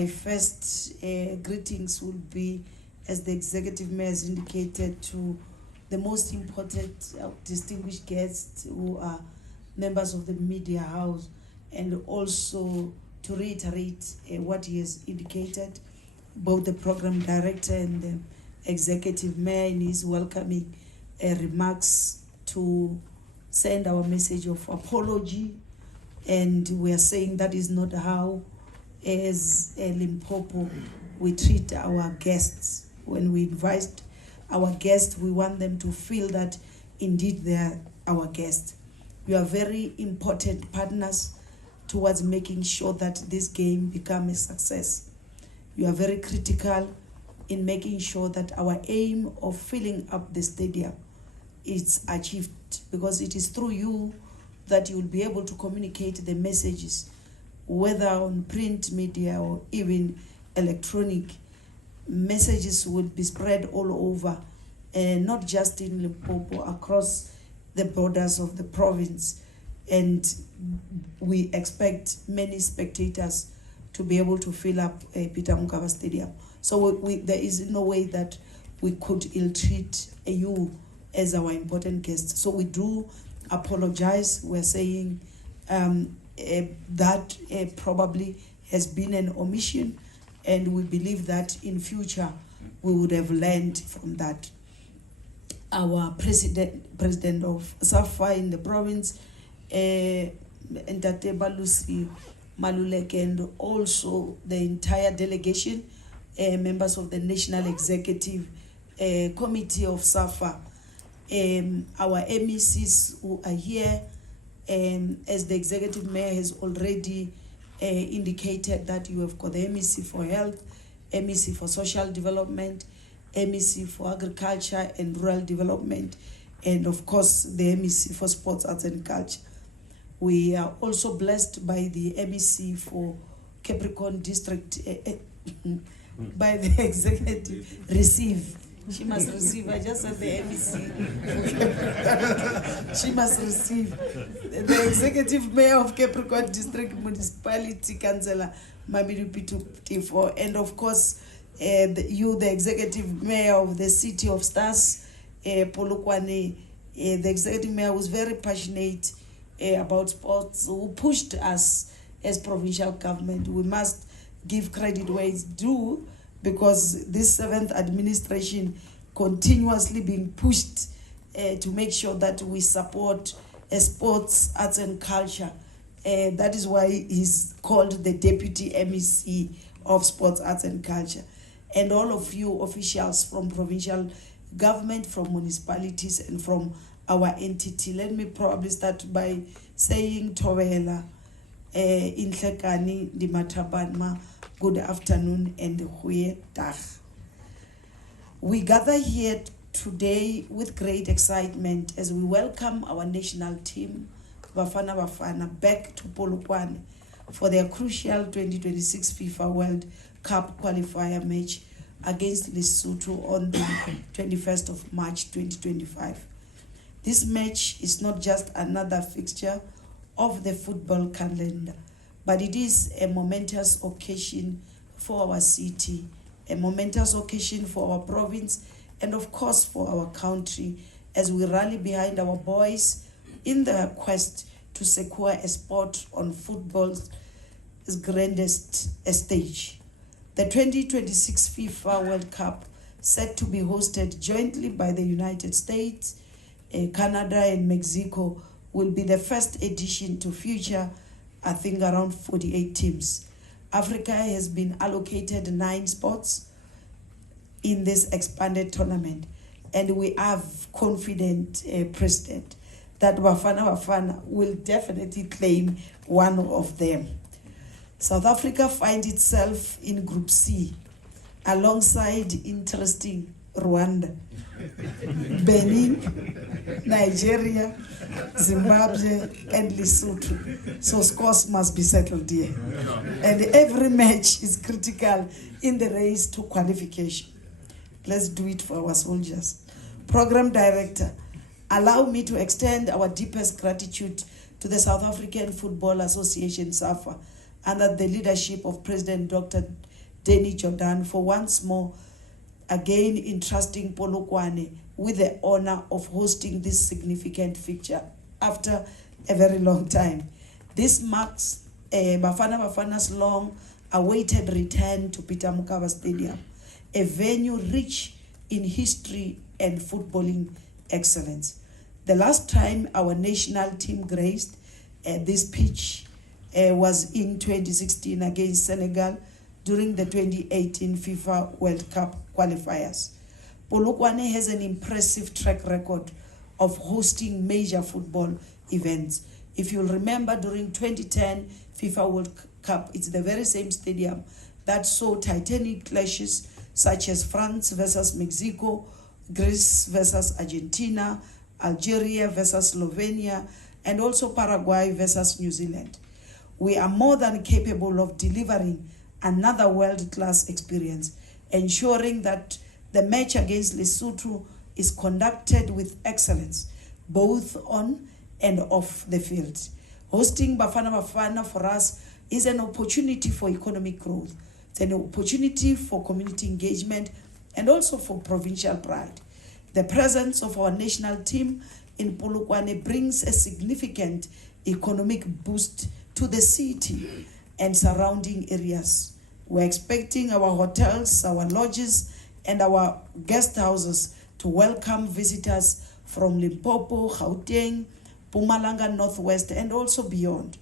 My first greetings will be, as the Executive Mayor has indicated, to the most important distinguished guests who are members of the media house, and also to reiterate what he has indicated, both the program director and the Executive Mayor in his welcoming remarks, to send our message of apology. And we are saying that is not how, as Limpopo, we treat our guests. When we invite our guests, we want them to feel that indeed they are our guests. We are very important partners towards making sure that this game becomes a success. You are very critical in making sure that our aim of filling up the stadium is achieved, because it is through you that you will be able to communicate the messages, whether on print media or even electronic. Messages will be spread all over, not just in Limpopo, across the borders of the province. And we expect many spectators to be able to fill up Peter Mokaba Stadium. So there is no way that we could ill-treat you as our important guest. So we do apologize. We're saying that probably has been an omission, and we believe that in future we would have learned from that. Our president of SAFA in the province, Ntate Balusi Maluleke, and also the entire delegation, members of the National Executive Committee of SAFA, our MECs who are here, as the Executive Mayor has already indicated that you have got the MEC for Health, MEC for Social Development, MEC for Agriculture and Rural Development, and of course the MEC for Sports, Arts and Culture. We are also blessed by the MEC for Capricorn District, by the Executive Receive. She must receive. I just said the MEC. She must receive. The Executive Mayor of Capricorn District Municipality, Councillor Mamidu Pitu, and of course, the Executive Mayor of the City of Stars, Polokwane. The Executive Mayor was very passionate about sports, who pushed us as provincial government. We must give credit where it's due, because this 7th administration continuously being pushed to make sure that we support sports, arts and culture. That is why he's called the Deputy MEC of Sports, Arts and Culture. And all of you officials from provincial government, from municipalities, and from our entity. Let me probably start by saying Towela, Inhlekani, Dimatabanma, good afternoon and goeiedag. We gather here today with great excitement as we welcome our national team, Bafana Bafana, back to Polokwane for their crucial 2026 FIFA World Cup qualifier match against Lesotho on the 21st of March 2025. This match is not just another fixture of the football calendar, but it is a momentous occasion for our city, a momentous occasion for our province, and of course for our country, as we rally behind our boys in their quest to secure a spot on football's grandest stage. The 2026 FIFA World Cup, set to be hosted jointly by the United States, Canada and Mexico, will be the first edition to feature, I think, around 48 teams. Africa has been allocated 9 spots in this expanded tournament, and we have confident President that Bafana Bafana will definitely claim one of them. South Africa finds itself in Group C, alongside interesting Rwanda, Benin, Nigeria, Zimbabwe, and Lesotho. So scores must be settled here. And every match is critical in the race to qualification. Let's do it for our soldiers. Program Director, allow me to extend our deepest gratitude to the South African Football Association, SAFA, under the leadership of President Dr. Danny Jordan, for once more again entrusting Polokwane with the honor of hosting this significant fixture after a very long time. This marks Bafana Bafana's long-awaited return to Peter Mokaba Stadium, a venue rich in history and footballing excellence. The last time our national team graced this pitch was in 2016 against Senegal during the 2018 FIFA World Cup qualifiers. Polokwane has an impressive track record of hosting major football events. If you'll remember, during 2010 FIFA World Cup, it's the very same stadium that saw titanic clashes such as France versus Mexico, Greece versus Argentina, Algeria versus Slovenia, and also Paraguay versus New Zealand. We are more than capable of delivering another world-class experience, ensuring that the match against Lesotho is conducted with excellence, both on and off the field. Hosting Bafana Bafana for us is an opportunity for economic growth. It's an opportunity for community engagement and also for provincial pride. The presence of our national team in Polokwane brings a significant economic boost to the city and surrounding areas. We're expecting our hotels, our lodges, and our guest houses to welcome visitors from Limpopo, Gauteng, Mpumalanga Northwest, and also beyond.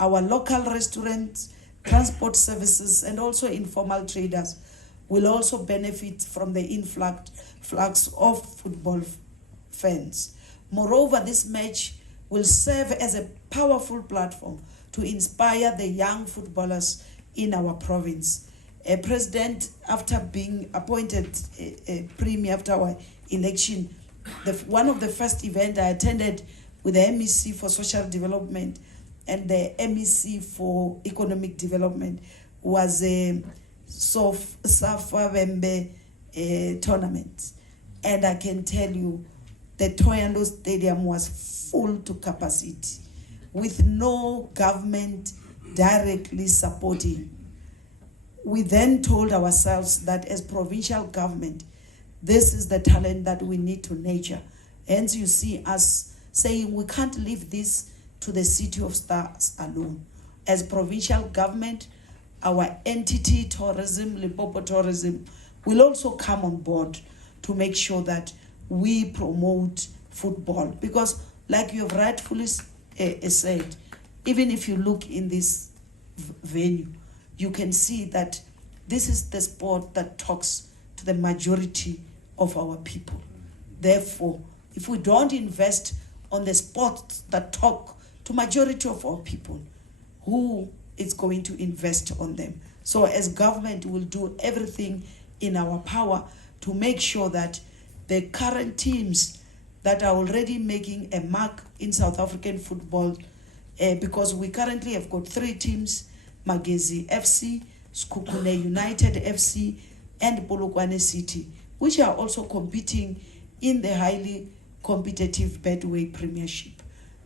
Our local restaurants, transport services, and also informal traders will also benefit from the influx of football fans. Moreover, this match will serve as a powerful platform to inspire the young footballers in our province. A president, after being appointed a premier after our election, one of the first events I attended with the MEC for Social Development and the MEC for Economic Development was a Safa Wembe tournament. And I can tell you, the Toyando Stadium was full to capacity with no government directly supporting. We then told ourselves that as provincial government, this is the talent that we need to nurture. Hence you see us saying we can't leave this to the City of Stars alone. As provincial government, our entity tourism, Limpopo Tourism, will also come on board to make sure that we promote football. Because like you have rightfully said, even if you look in this venue, you can see that this is the sport that talks to the majority of our people. Therefore, if we don't invest on the sports that talk to majority of our people, who is going to invest on them? So as government, we'll do everything in our power to make sure that the current teams that are already making a mark in South African football, because we currently have got 3 teams, Magezi FC, Skukune United FC, and Polokwane City, which are also competing in the highly competitive Betway Premiership.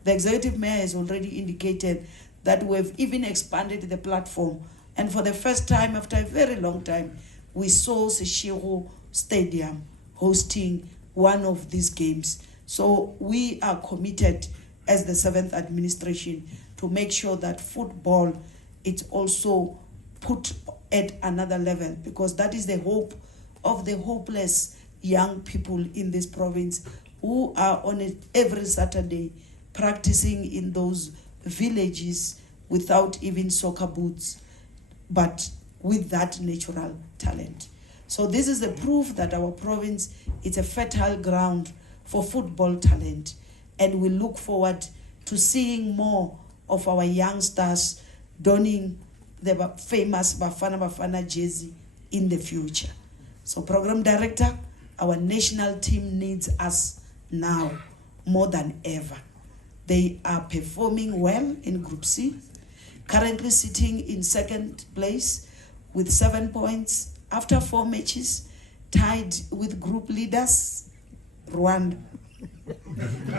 The Executive Mayor has already indicated that we have even expanded the platform, and for the first time after a very long time, we saw Seshego Stadium hosting one of these games. So we are committed as the 7th administration to make sure that football is also put at another level, because that is the hope of the hopeless young people in this province who are on it every Saturday practicing in those villages without even soccer boots, but with that natural talent. So this is the proof that our province is a fertile ground for football talent, and we look forward to seeing more of our youngsters donning the famous Bafana Bafana jersey in the future. So Program Director, our national team needs us now more than ever. They are performing well in Group C, currently sitting in 2nd place with 7 points after 4 matches, tied with group leaders, Rwanda.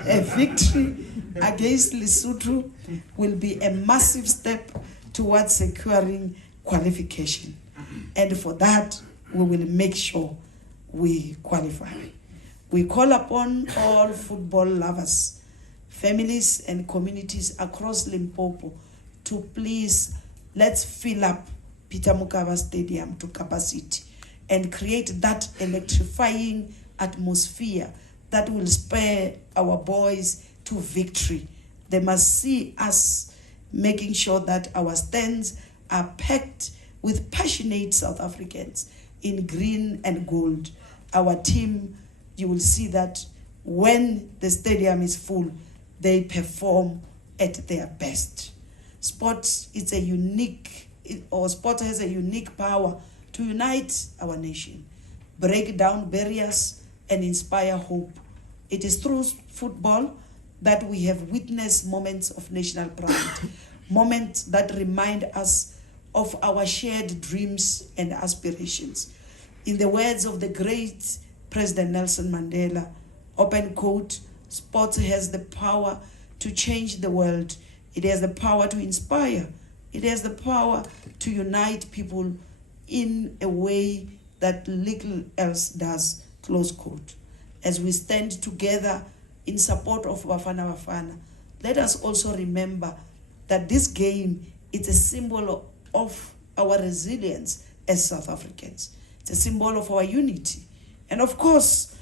A victory against Lesotho will be a massive step towards securing qualification. And for that, we will make sure we qualify. We call upon all football lovers, families and communities across Limpopo to please, let's fill up Peter Mokaba Stadium to capacity and create that electrifying atmosphere that will spur our boys to victory. They must see us making sure that our stands are packed with passionate South Africans in green and gold. Our team, you will see that when the stadium is full, they perform at their best. Sport has a unique power to unite our nation, break down barriers, and inspire hope. It is through football that we have witnessed moments of national pride, moments that remind us of our shared dreams and aspirations. In the words of the great President Nelson Mandela, open quote, "Sport has the power to change the world. It has the power to inspire. It has the power to unite people in a way that little else does," close quote. As we stand together in support of Bafana Bafana, let us also remember that this game is a symbol of our resilience as South Africans. It's a symbol of our unity. And of course,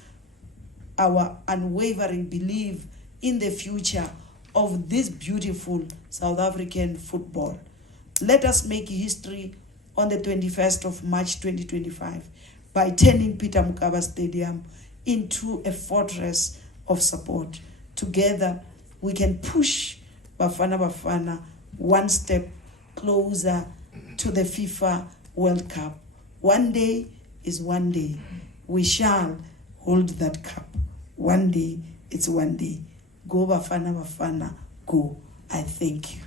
our unwavering belief in the future of this beautiful South African football. Let us make history on the 21st of March 2025 by turning Peter Mokaba Stadium into a fortress of support. Together, we can push Bafana Bafana one step closer to the FIFA World Cup. One day is one day. We shall hold that cup. One day, it's one day. Go Bafana Bafana, go. I thank you.